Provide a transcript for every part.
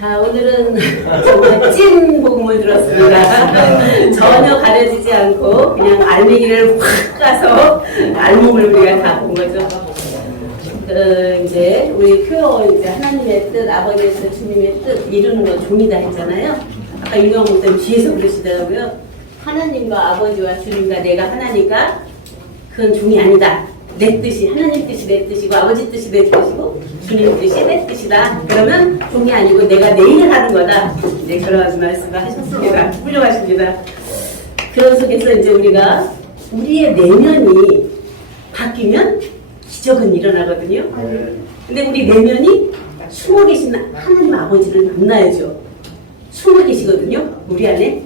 자, 오늘은 정말 찐 복음을 들었습니다. 전혀 가려지지 않고 그냥 알맹이를 확 까서 알몸을 우리가 다 본 거죠. 이제 우리 표어 이제 하나님의 뜻, 아버지의 뜻, 주님의 뜻 이루는 건 종이다 했잖아요. 아까 윤경 목사님 뒤에서 그러시더라고요. 하나님과 아버지와 주님과 내가 하나니까 그건 종이 아니다. 내 뜻이, 하나님 뜻이 내 뜻이고 아버지 뜻이 내 뜻이고 주님 뜻이 내 뜻이다. 그러면 종이 아니고 내가 내 일을 하는 거다. 이제 그런 말씀을 하셨습니다. 훌륭하십니다. 그런 속에서 이제 우리가 우리의 내면이 바뀌면 기적은 일어나거든요. 근데 우리 내면이 숨어 계신 하나님 아버지를 만나야죠. 숨어 계시거든요. 우리 안에.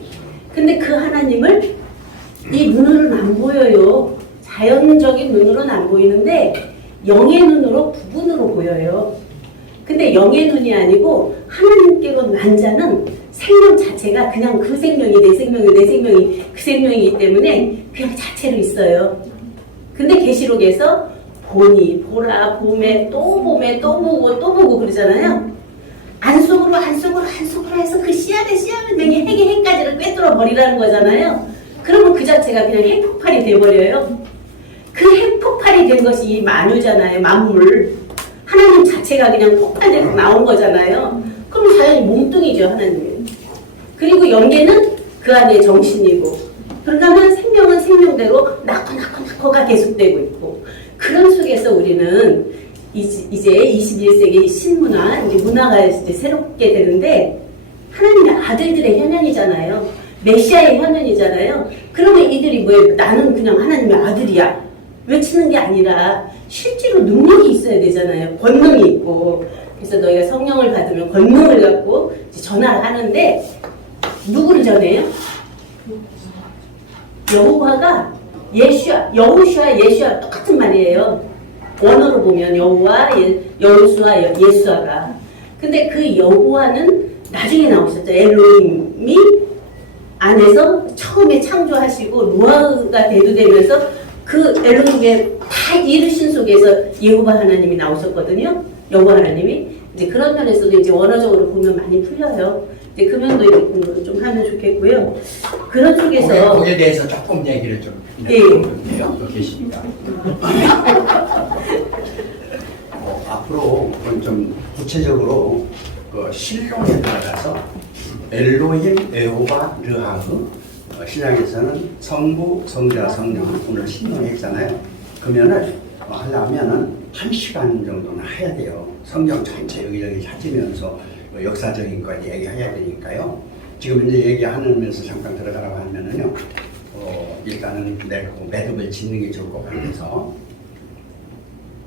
근데 그 하나님을 이 눈으로는 안 보여요. 자연적인 눈으로는 안 보이는데 영의 눈으로 부분으로 보여요. 근데 영의 눈이 아니고 하나님께로 난 자는 생명 자체가 그냥 그 생명이 내 생명이 내 생명이 그 생명이기 때문에 그냥 자체로 있어요. 근데 계시록에서 보니 보라 봄에 또 보고 또 보고 그러잖아요. 안속으로 해서 그 씨앗의 맹이 핵까지를 꿰뚫어 버리라는 거잖아요. 그러면 그 자체가 그냥 핵폭발이 돼버려요. 그 핵폭발이 된 것이 이 만유잖아요. 만물. 하나님 자체가 그냥 폭발돼서 나온 거잖아요. 그럼 자연히 몸뚱이죠. 하나님은. 그리고 영계는 그 안에 정신이고 그러면 생명은 생명대로 낳고가 계속되고 있고 그런 속에서 우리는 이제 21세기 신문화, 이제 문화가 이제 새롭게 되는데 하나님의 아들들의 현현이잖아요. 메시아의 현현이잖아요. 그러면 이들이 뭐예요? 나는 그냥 하나님의 아들이야. 외치는 게 아니라 실제로 능력이 있어야 되잖아요. 권능이 있고. 그래서 너희가 성령을 받으면 권능을 갖고 이제 전화를 하는데 누구를 전해요? 여호와가 여호슈아 예수와 똑같은 말이에요. 원어로 보면 여호수아 예수아가. 근데 그 여호와는 나중에 나오셨죠. 엘로힘이 안에서 처음에 창조하시고 노아가 대두되면서 그 엘로힘의 다 이루신 속에서 예호바 하나님이 나오셨거든요. 여호와 하나님이. 이제 그런 면에서도 이제 원어적으로 보면 많이 풀려요. 이제 그 면도 이제 좀 하면 좋겠고요. 그런 쪽에서 거기에 대해서 조금 얘기를 좀 또 계십니다. 앞으로 좀 구체적으로 신론에 따라서 엘로힘, 에호바, 르하흐 신약에서는 성부, 성자, 성령 오늘 신론했잖아요. 그러면은 하려면은 1시간 정도는 해야 돼요. 성경 전체 여기저기 찾으면서 역사적인 거 얘기해야 되니까요. 지금 이제 얘기하면서 잠깐 들어가라고 하면은요. 일단은 내가 매듭을 짓는 게 좋을 것 같아서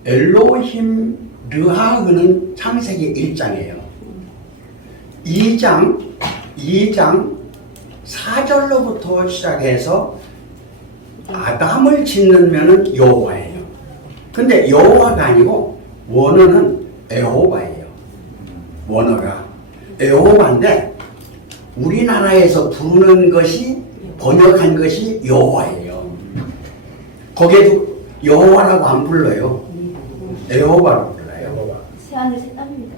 엘로힘 르하흐는 창세기 1장이에요. 2장 4절로부터 시작해서 아담을 짓는 여호와예요. 근데 여호와가 아니고 원어는 에호바예요. 원어가 에호바인데 우리나라에서 부르는 것이 번역한 것이 여호와예요. 거기에도 여호와라고 안 불러요. 에호바로 불러요. 새하늘 새 땅입니다.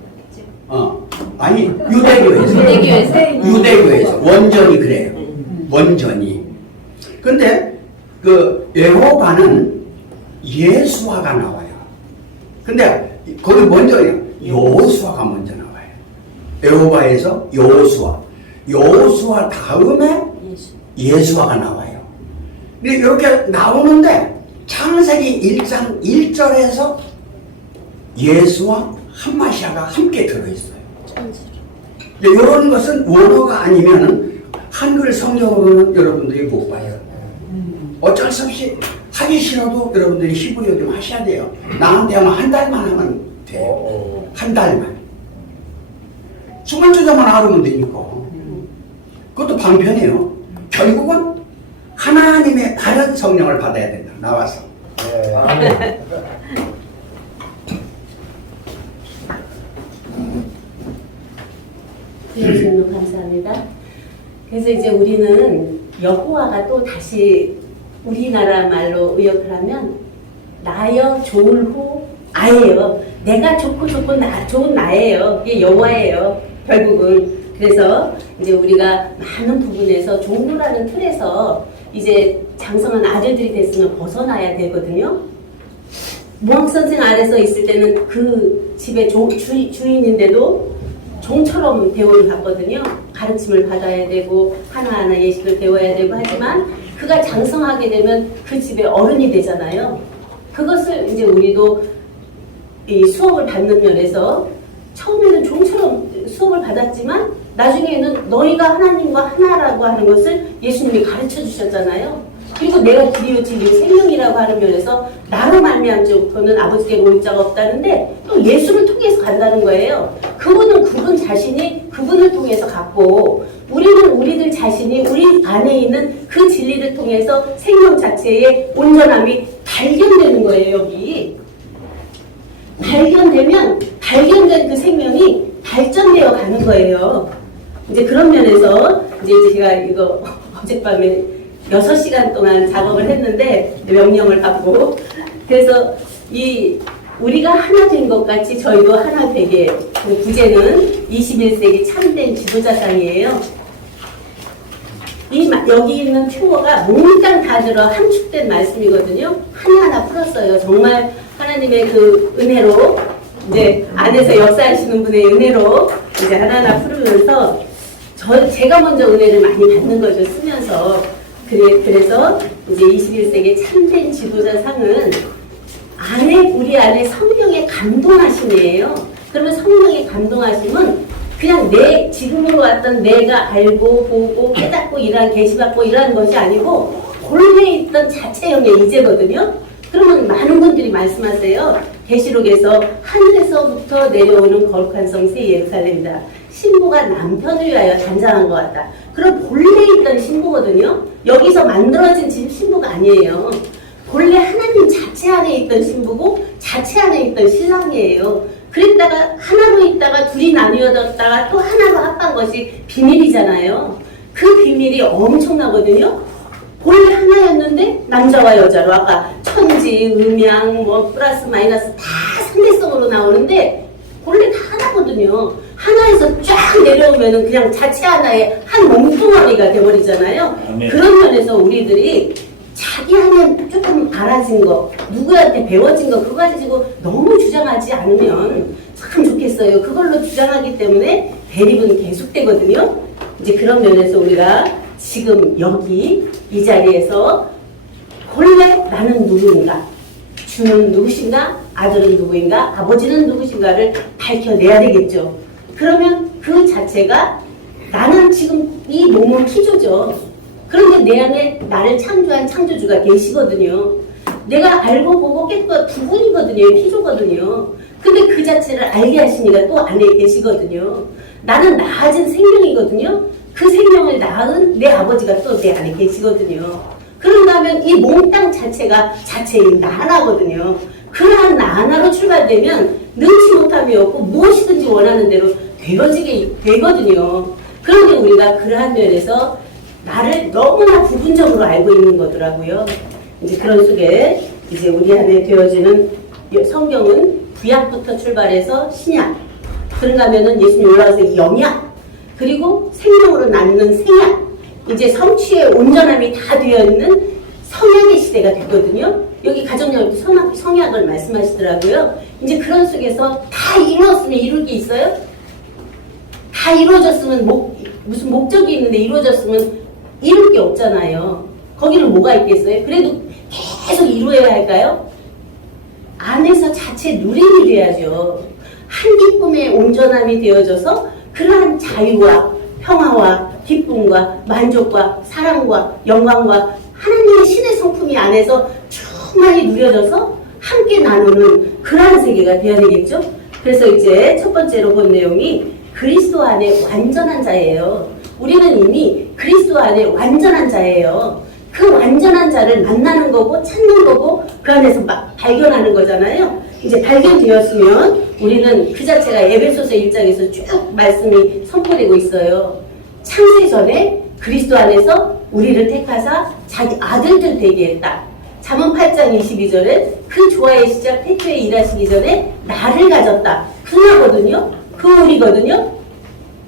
맞겠죠? 아니 유대교에서 원전이 그래요. 원전이. 근데 그 에호바는 예수아가 나와요. 근데 거기 먼저 여호수아가 먼저 나와요. 에호바에서 여호수아 다음에 예수아가 나와요. 근데 이렇게 나오는데 창세기 1장 1절에서 예수와 한마시아가 함께 들어있어요. 이런 것은 원어가 아니면은 한글 성경으로는 여러분들이 못 봐요. 어쩔 수 없이 하기 싫어도 여러분들이 히브리어 좀 하셔야 돼요. 나한테 하면 한 달만 하면 돼요. 한 달만. 수만주자만 알으면 되니까. 그것도 방편이에요. 결국은 하나님의 바른 성령을 받아야 된다. 나와서. 주님 감사합니다. 그래서 이제 우리는 여호와가 또 다시 우리나라 말로 의역을 하면 나여 졸후 아예요. 내가 좋은 나예요. 이게 여호와예요. 결국은. 그래서 이제 우리가 많은 부분에서 종교라는 틀에서 이제 장성한 아들들이 됐으면 벗어나야 되거든요. 무학 선생 아래서 있을 때는 그 집의 주인인데도 종처럼 대우를 받거든요. 가르침을 받아야 되고 하나하나 예식을 배워야 되고 하지만 그가 장성하게 되면 그 집의 어른이 되잖아요. 그것을 이제 우리도 이 수업을 받는 면에서 처음에는 종처럼 수업을 받았지만 나중에는 너희가 하나님과 하나라고 하는 것을 예수님이 가르쳐 주셨잖아요. 그리고 내가 길이요 진리요 생명이라고 하는 면에서 나로 말미암고는 아버지께 올 자가 없다는데 또 예수를 통해서 간다는 거예요. 그분 자신이 그분을 통해서 갔고 우리는 우리들 자신이 우리 안에 있는 그 진리를 통해서 생명 자체의 온전함이 발견되는 거예요. 여기 발견되면 발견된 그 생명이 발전되어 가는 거예요. 이제 그런 면에서 이제 제가 이거 어젯밤에 6시간 동안 작업을 했는데 명령을 받고 그래서 이 우리가 하나 된 것 같이 저희도 하나 되게 그 부제는 21세기 참된 지도자상이에요. 여기 있는 표어가 몽땅 다 들어 함축된 말씀이거든요. 하나하나 풀었어요. 정말 하나님의 그 은혜로 이제 안에서 역사하시는 분의 은혜로 이제 하나하나 풀으면서 제가 먼저 은혜를 많이 받는 거죠. 쓰면서 그래서 이제 21세기 참된 지도자 상은 우리 안에 성령의 감동하심이에요. 그러면 성령의 감동하심은 그냥 지금으로 왔던 내가 알고 보고 깨닫고 계시받고 이러는 것이 아니고 본래 있던 자체형의 이제거든요. 그러면 많은 분들이 말씀하세요. 계시록에서 하늘에서부터 내려오는 거룩한 성 새 예루살렘이다. 신부가 남편을 위하여 단장한 것 같다. 그럼 본래 있던 신부거든요. 여기서 만들어진 신부가 아니에요. 본래 하나님 자체 안에 있던 신부고 자체 안에 있던 신랑이에요. 그랬다가 하나로 있다가 둘이 나뉘어졌다가 또 하나로 합한 것이 비밀이잖아요. 그 비밀이 엄청나거든요. 본래 하나였는데 남자와 여자로 아까 천지, 음양, 플러스 마이너스 다 상대성으로 나오는데 본래 다 하나거든요. 하나에서 쫙 내려오면은 그냥 자체 하나의 한 몸뚱아리가 돼버리잖아요. 네. 그런 면에서 우리들이 자기 안에 조금 알아진 거, 누구한테 배워진 거, 그거 가지고 너무 주장하지 않으면 참 좋겠어요. 그걸로 주장하기 때문에 대립은 계속되거든요. 이제 그런 면에서 우리가 지금 여기 이 자리에서 본래 나는 누구인가, 주는 누구신가, 아들은 누구인가, 아버지는 누구신가를 밝혀내야 되겠죠. 그러면 그 자체가 나는 지금 이 몸은 피조죠. 그런데 내 안에 나를 창조한 창조주가 계시거든요. 내가 알고 보고 깨끗한 부분이거든요. 피조거든요. 근데 그 자체를 알게 하시니까 또 안에 계시거든요. 나는 나아진 생명이거든요. 그 생명을 낳은 내 아버지가 또 내 안에 계시거든요. 그런다면 이 몸땅 자체가 자체인 나 하나거든요. 그러한 나 하나로 출발되면 능치 못함이 없고 무엇이든지 원하는 대로 되어지게 되거든요. 그런데 우리가 그러한 면에서 나를 너무나 부분적으로 알고 있는 거더라고요. 이제 그런 속에 이제 우리 안에 되어지는 성경은 구약부터 출발해서 신약, 그런가 하면은 예수님이 올라와서 영약, 그리고 생명으로 낳는 생약, 이제 성취의 온전함이 다 되어 있는 성약의 시대가 됐거든요. 여기 가정연합 성약을 말씀하시더라고요. 이제 그런 속에서 다 이루었으면 이룰 게 있어요? 다 이루어졌으면 무슨 목적이 있는데 이루어졌으면 이룰 게 없잖아요. 거기는 뭐가 있겠어요? 그래도 계속 이루어야 할까요? 안에서 자체 누림이 돼야죠. 한 기쁨의 온전함이 되어져서 그러한 자유와 평화와 기쁨과 만족과 사랑과 영광과 하나님의 신의 성품이 안에서 충만히 누려져서 함께 나누는 그러한 세계가 되어야 되겠죠? 그래서 이제 첫 번째로 본 내용이 그리스도 안에 완전한 자예요. 우리는 이미 그리스도 안에 완전한 자예요. 그 완전한 자를 만나는 거고 찾는 거고 그 안에서 막 발견하는 거잖아요. 이제 발견되었으면 우리는 그 자체가 에베소서 1장에서 쭉 말씀이 선포되고 있어요. 창세 전에 그리스도 안에서 우리를 택하사 자기 아들들 되게 했다. 잠언 8장 22절에 그 조화의 시작 태초에 일하시기 전에 나를 가졌다. 그 나거든요. 그 우리거든요.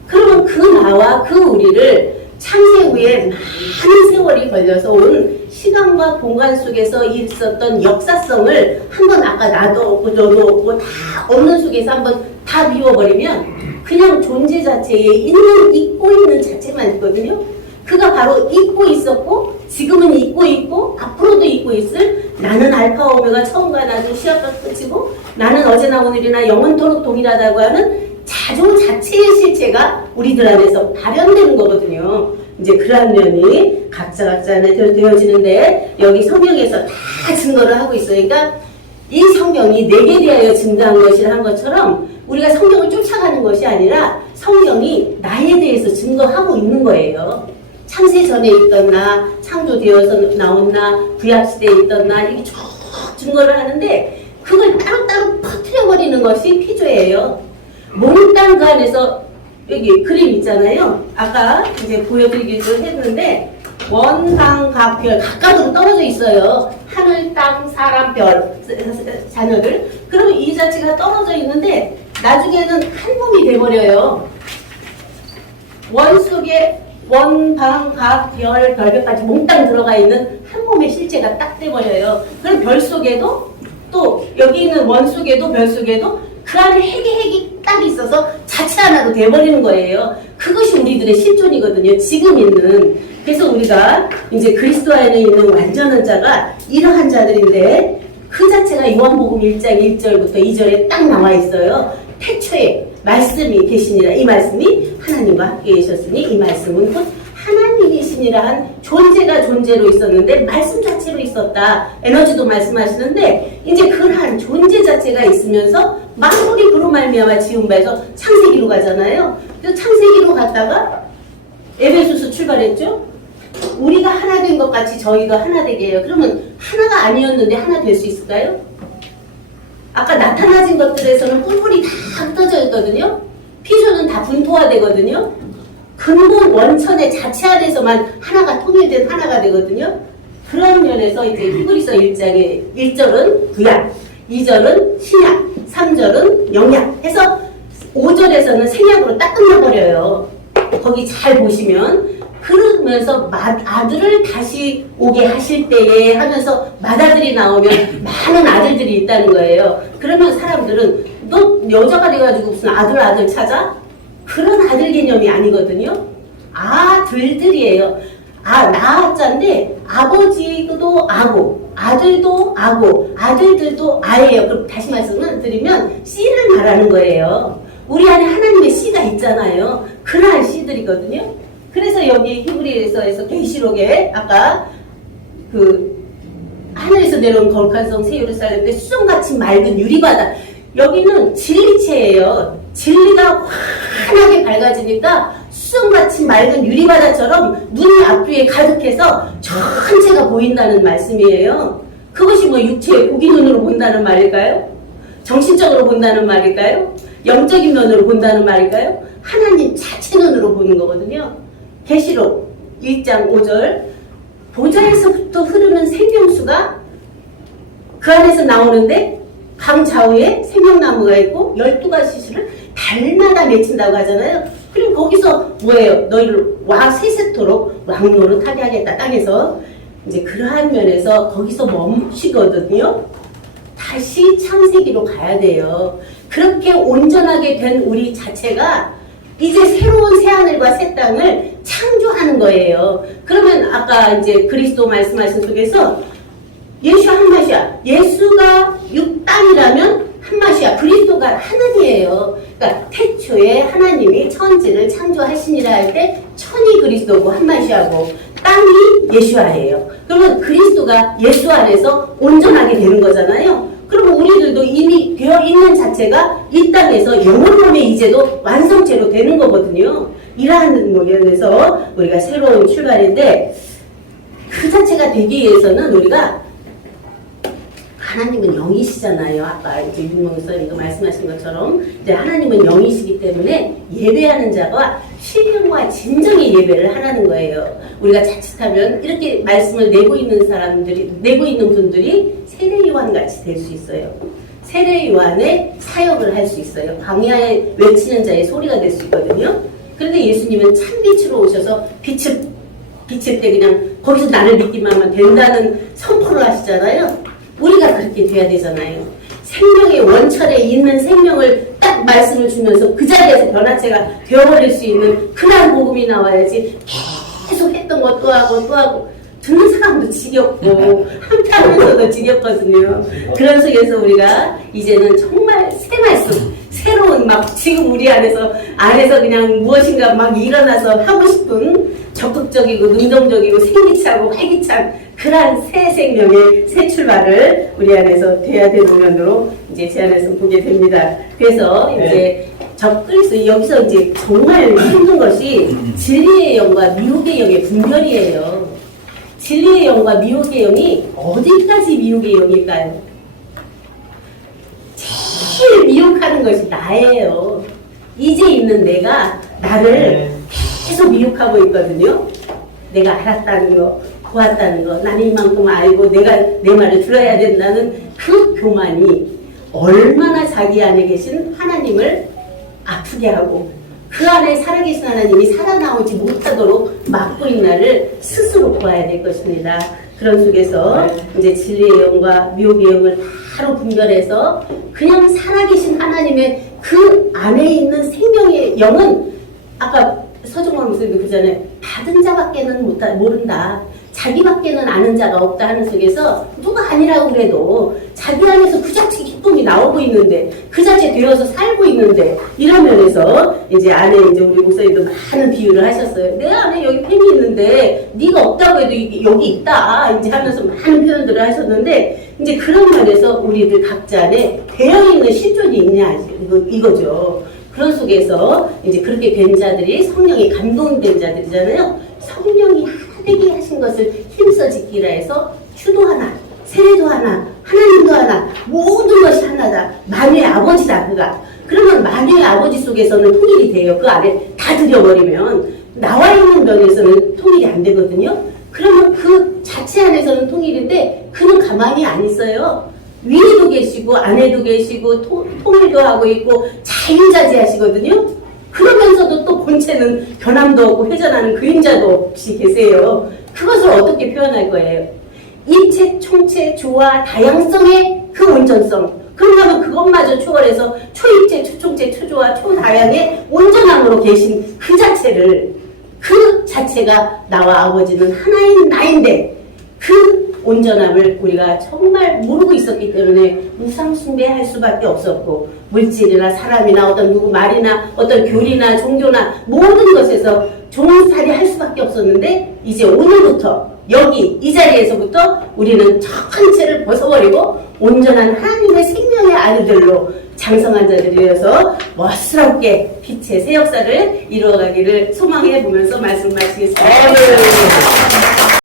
그러면 그 나와 그 우리를 창세 후에 많은 세월이 걸려서 온 시간과 공간 속에서 있었던 역사성을 한번 아까 나도 없고 너도 없고 다 없는 속에서 한번 다 비워버리면 그냥 존재 자체에 있고 있는 자체만 있거든요. 그가 바로 있고 있었고 지금은 있고 있고 앞으로도 있고 있을 나는 알파 오메가 처음과 나중 시작과 끝이고 나는 어제나 오늘이나 영원토록 동일하다고 하는 자존 자체의 실체가 우리들 안에서 발현되는 거거든요. 이제 그런 면이 각자 안에 되어지는데 여기 성경에서 다 증거를 하고 있으니까 이 성경이 내게 대하여 증거한 것이라 한 것처럼 우리가 성경을 쫓아가는 것이 아니라 성경이 나에 대해서 증거하고 있는 거예요. 창세 전에 있던 나, 창조되어서 나온 나, 구약시대에 있던 나 이렇게 쭉 증거를 하는데 그걸 따로따로 퍼뜨려버리는 것이 피조예요. 몽땅 그 안에서 여기 그림 있잖아요. 아까 이제 보여드리기도 했는데 원방각별 각각으로 떨어져 있어요. 하늘, 땅, 사람, 별 자녀들. 그러면 이 자체가 떨어져 있는데 나중에는 한 몸이 돼버려요. 원 속에 원방, 각, 별, 별별까지 몽땅 들어가 있는 한 몸의 실체가 딱 돼버려요. 그럼 별 속에도 또 여기 있는 원 속에도 별 속에도 그 안에 핵이 딱 있어서 자체 하나로 돼버리는 거예요. 그것이 우리들의 실존이거든요. 지금 있는. 그래서 우리가 이제 그리스도 안에 있는 완전한 자가 이러한 자들인데 그 자체가 요한복음 1장 1절부터 2절에 딱 나와 있어요. 태초에 말씀이 계시니라. 이 말씀이 하나님과 함께 계셨으니 이 말씀은 곧 하나님이시니라 한 존재가 존재로 있었는데 말씀 자체로 있었다. 에너지도 말씀하시는데 이제 그러한 존재 자체가 있으면서 만물이 그로 말미암아 지은 바에서 창세기로 가잖아요. 그래서 창세기로 갔다가 에베소서 출발했죠. 우리가 하나 된 것 같이 저희도 하나 되게 해요. 그러면 하나가 아니었는데 하나 될 수 있을까요? 아까 나타나진 것들에서는 뿔뿔이 다 흩어져 있거든요. 피조는 다 분토화되거든요. 근본 원천의 자체 안에서만 하나가 통일된 하나가 되거든요. 그런 면에서 이제 히브리서 1장의 1절은 구약, 2절은 신약, 3절은 영약 해서 5절에서는 생약으로 딱 끝나버려요. 거기 잘 보시면 그러면서 아들을 다시 오게 하실 때에 하면서 맏아들이 나오면 많은 아들들이 있다는 거예요. 그러면 사람들은 너 여자가 돼가지고 무슨 아들 찾아? 그런 아들 개념이 아니거든요. 아들들이에요. 나자인데 아버지도 아고 아들도 아고 아들들도 아예요. 그럼 다시 말씀을 드리면 씨를 말하는 거예요. 우리 안에 하나님의 씨가 있잖아요. 그러한 씨들이거든요. 그래서 여기 히브리서에서 계시록에 아까 그 하늘에서 내려온 거룩한 성 새 예루살렘에 수정같이 맑은 유리바다 여기는 진리체예요. 진리가 환하게 밝아지니까 수정같이 맑은 유리바다처럼 눈이 앞뒤에 가득해서 전체가 보인다는 말씀이에요. 그것이 뭐 육체의 고기 눈으로 본다는 말일까요? 정신적으로 본다는 말일까요? 영적인 면으로 본다는 말일까요? 하나님 자체 눈으로 보는 거거든요. 계시록 1장 5절 보좌에서부터 흐르는 생명수가 그 안에서 나오는데 강 좌우에 생명나무가 있고 12가지 씨를 달마다 맺힌다고 하잖아요. 그럼 거기서 뭐예요? 너희를 세세토록 왕노릇하게 하겠다. 땅에서 이제 그러한 면에서 거기서 멈추거든요. 다시 창세기로 가야 돼요. 그렇게 온전하게 된 우리 자체가 이제 새로운 새하늘과 새 땅을 창조하는 거예요. 그러면 아까 이제 그리스도 말씀하신 속에서 예수 한 맛이야. 예수가 땅이라면 한 맛이야. 그리스도가 하나님이에요. 그러니까 태초에 하나님이 천지를 창조하시니라 할 때 천이 그리스도고 한 맛이하고 땅이 예수아예요. 그러면 그리스도가 예수 안에서 온전하게 되는 거잖아요. 그러면 우리들도 이미 되어 있는 자체가 이 땅에서 영혼몸의 이제도 완성체로 되는 거거든요. 이러한 면에서 우리가 새로운 출발인데 그 자체가 되기 위해서는 우리가 하나님은 영이시잖아요. 아까 이제 윤목사님도 말씀하신 것처럼 이제 하나님은 영이시기 때문에 예배하는 자가 신령과 진정의 예배를 하라는 거예요. 우리가 자칫하면 이렇게 말씀을 내고 있는 분들이 세례요한 같이 될 수 있어요. 세례요한의 사역을 할 수 있어요. 광야에 외치는 자의 소리가 될 수 있거든요. 그런데 예수님은 참빛으로 오셔서 빛을 때 그냥 거기서 나를 믿기만 하면 된다는 선포를 하시잖아요. 우리가 그렇게 돼야 되잖아요. 생명의 원천에 있는 생명을 딱 말씀을 주면서 그 자리에서 변화체가 되어버릴 수 있는 그런 복음이 나와야지 계속 했던 거 또 하고 듣는 사람도 지겹고 한편으로서도 지겹거든요. 그런 속에서 우리가 이제는 정말 새 말씀, 새로운 막 지금 우리 안에서 그냥 무엇인가 막 일어나서 하고 싶은 적극적이고 능동적이고 생기차고 활기찬 그러한 새 생명의 새 출발을 우리 안에서 돼야 되는 면으로 이제 제 안에서 보게 됩니다. 그래서 이제 그래서 여기서 이제 정말 힘든 것이 진리의 영과 미혹의 영의 분별이에요. 진리의 영과 미혹의 영이 어디까지 미혹의 영일까요? 제일 미혹하는 것이 나예요. 이제 있는 내가 나를 계속 미혹하고 있거든요. 내가 알았다는 거, 보았다는 거, 나는 이만큼 알고 내가 내 말을 들어야 된다는 그 교만이 얼마나 자기 안에 계신 하나님을 아프게 하고 그 안에 살아계신 하나님이 살아나오지 못하도록 막고 있나를 스스로 보아야 될 것입니다. 그런 속에서 이제 진리의 영과 미혹의 영을 바로 분별해서 그냥 살아계신 하나님의 그 안에 있는 생명의 영은 아까 서정원 목사님도 그전에 받은 자밖에는 모른다. 자기밖에는 아는 자가 없다 하는 속에서 누가 아니라고 그래도 자기 안에서 그 자체 기쁨이 나오고 있는데 그 자체 되어서 살고 있는데 이런 면에서 이제 안에 이제 우리 목사님도 많은 비유를 하셨어요. 내 안에 여기 펜이 있는데 네가 없다고 해도 여기 있다 이제 하면서 많은 표현들을 하셨는데 이제 그런 면에서 우리들 각자 안에 되어있는 실존이 있냐 이거죠. 그런 속에서 이제 그렇게 된 자들이 성령이 감동된 자들이잖아요. 성령이 하나되게 하신 것을 힘써 지키라 해서 휴도 하나, 세례도 하나, 하나님도 하나, 모든 것이 하나다. 만유의 아버지다 그가. 그러면 만유의 아버지 속에서는 통일이 돼요. 그 안에 다 들여버리면 나와 있는 면에서는 통일이 안 되거든요. 그러면 그 자체 안에서는 통일인데 그는 가만히 안 있어요. 위에도 계시고 안에도 계시고 통일도 하고 있고 자유자재하시거든요. 그러면서도 또 본체는 변함도 없고 회전하는 그림자도 없이 계세요. 그것을 어떻게 표현할 거예요? 입체, 총체, 조화, 다양성의 그 온전성. 그러면 그것마저 초월해서 초입체, 초총체, 초조화, 초다양의 온전함으로 계신 그 자체를 그 자체가 나와 아버지는 하나인 나인데 그 온전함을 우리가 정말 모르고 있었기 때문에 우상숭배할 수밖에 없었고 물질이나 사람이나 어떤 누구 말이나 어떤 교리나 종교나 모든 것에서 종살이 할 수밖에 없었는데 이제 오늘부터 여기 이 자리에서부터 우리는 전체를 벗어버리고 온전한 하나님의 생명의 아들들로 장성한 자들이 되어서 멋스럽게 빛의 새 역사를 이루어가기를 소망해 보면서 말씀 마치겠습니다.